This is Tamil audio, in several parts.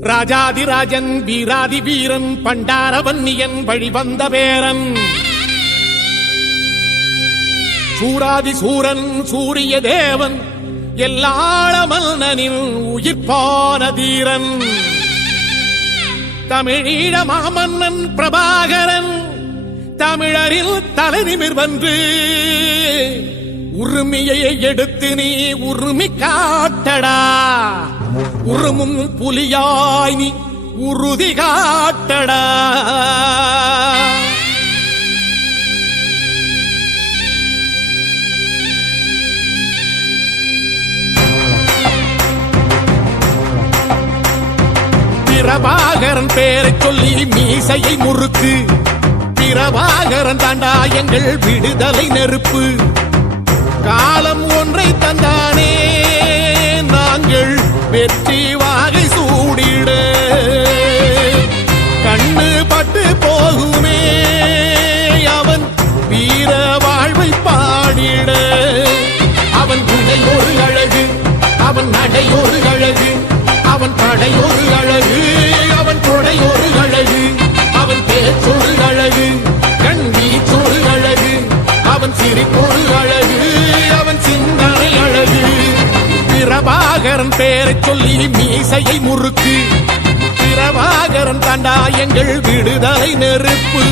ராஜாதிராஜன் வீராதி வீரன் பண்டாரவன்னியன் வழிவந்த பேரன் சூராதி சூரன் சூரிய தேவன் எல்லாள மன்னனின் உயிர்ப்பான தீரன் தமிழீழ மாமன்னன் பிரபாகரன் தமிழரில் தலைநிமிர் வந்து உரிமையை எடுத்து நீ உரிமை காட்டடா உருமும் புலியாய் நீ உறுதி காட்டடா பிரபாகரன் பேரை சொல்லி மீசையை முறுக்கு பிரபாகரன் தாண்டா எங்கள் விடுதலை நெருப்பு காலம் ஒன்றை தந்தானே நாங்கள் வெற்றி வாகை சூடிட கண்ணு பட்டு போகுமே அவன் வீர வாழ்வை பாடிட அவன் குடை ஒரு அழகு அவன் நடை ஒரு அழகு அவன் படை ஒரு அழகு அவன் கொடை ஒரு அழகு அவன் பேச்சொரு அழகு கண் வீச்சொரு அழகு அவன் சிரிப்பொரு அழகு அவன் சிந்தனை அழகு பிரபாகரன் பேரை சொல்லி மீசையை முறுக்கு பிரபாகரன் தாண்டா எங்கள் விடுதலை நெருப்பு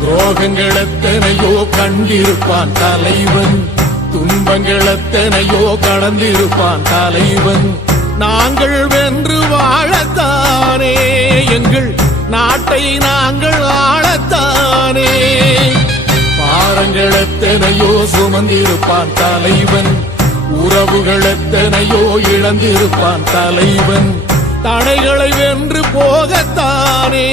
துரோகங்கள் எத்தனையோ கண்டிருப்பான் தலைவன் துன்பங்கள் எத்தனையோ கடந்திருப்பான் தலைவன் நாங்கள் வென்று வாழத்தானே எங்கள் நாட்டை நாங்கள் ஆளத்தானே பாரங்கள் எத்தனையோ சுமந்திருப்பான் தலைவன் உறவுகள் எத்தனையோ இழந்திருப்பான் தலைவன் தடைகளை வென்று போகத்தானே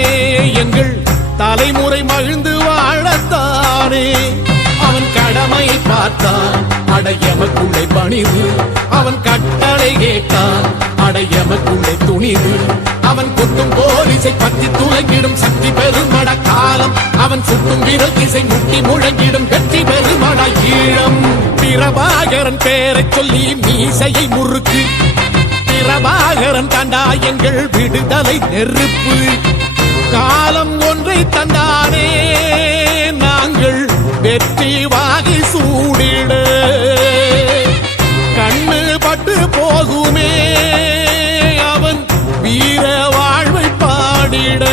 எங்கள் தலைமுறை மகிழ்ந்து வாழத்தானே அவன் கடமையை பார்த்தான் அடையமக்குள்ளே பணிவு அவன் கட்டளை கேட்டான் அடையமக்குள்ளே துணிவு அவன் குத்தும் போலீசை பற்றி துளங்கிடும் சக்தி பெருமட காலம் அவன் சுட்டும் விரல் திசை முட்டி முழங்கிடும் வெற்றி பெருமட ஈழம் பிரபாகரன் பேரை சொல்லி மீசையை முறுக்கு பிரபாகரன் தாண்டா எங்கள் விடுதலை நெருப்பு காலம் ஒன்றை தந்தானே நாங்கள் வெற்றி வாகை சூடிட கண்ணு பட்டு போகுமே அவன் வீர வாழ்வை பாடிட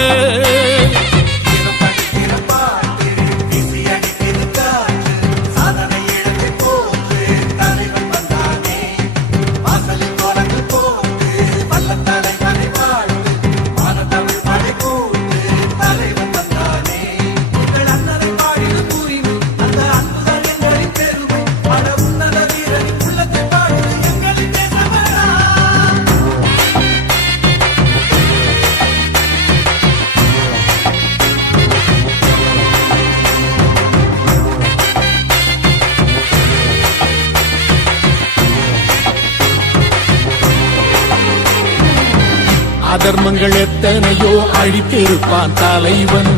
அதர்மங்கள் எத்தனையோ அழித்திருப்பான் தலைவன்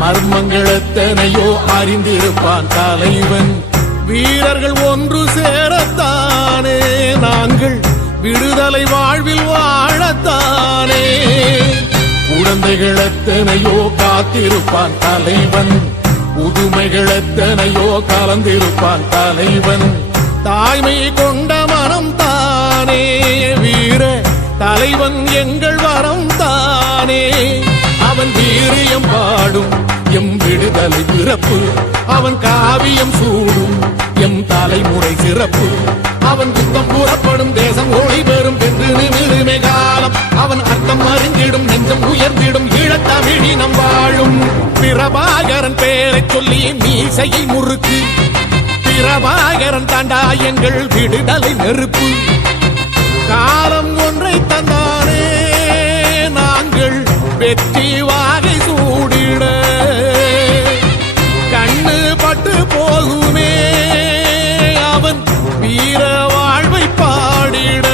மர்மங்கள் எத்தனையோ அறிந்திருப்பான் தலைவன் வீரர்கள் ஒன்று சேரத்தானே நாங்கள் விடுதலை வாழ்வில் வாழத்தானே குழந்தைகள் எத்தனையோ காத்திருப்பான் தலைவன் புதுமைகள் எத்தனையோ கலந்திருப்பான் தலைவன் தாய்மை கொண்ட மனம் தானே வீர தலைவன் எங்கள் வரம் தானே அவன் வீரியம் பாடும் எம் விடுதலை பிறப்பு அவன் காவியம் சூடும் எம் தலைமுறை சிறப்பு அவன் யுத்தம் கூறப்படும் தேசம் ஒளி பெறும் என்று நிமிருமே காலம் அவன் அர்த்தம் அறிந்திடும் நெஞ்சம் உயர்ந்திடும் ஈழத்தமிழினம் வாழும் பிரபாகரன் பேரை சொல்லி மீசையை முறுக்கு பிரபாகரன் தாண்டா எங்கள் விடுதலை நெருப்பு காலம் ஒன்றை தந்தானே நாங்கள் வெற்றி வாகை சூடிட கண்ணு பட்டு போகுமே அவன் வீர வாழ்வை பாடிட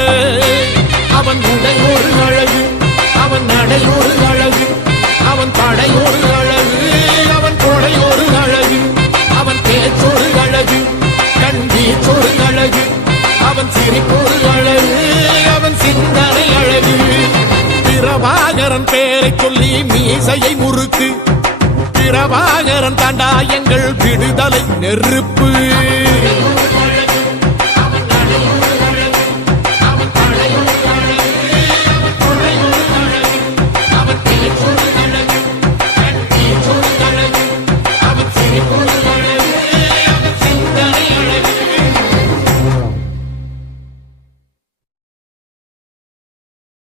அவன் உடை ஒரு அழகு அவன் நடை ஒரு அழகு அவன் படை ஒரு அழகு அவன் கொடை ஒரு அழகு அவன் பேச்சொரு அழகு கண் வீச்சொரு அழகு அவன் சிரிப்பொரு அழகு அவன் சிந்தனை அழகு பிரபாகரன் பேரை சொல்லி மீசையை முறுக்கு பிரபாகரன் தாண்டா எங்கள் விடுதலை நெருப்பு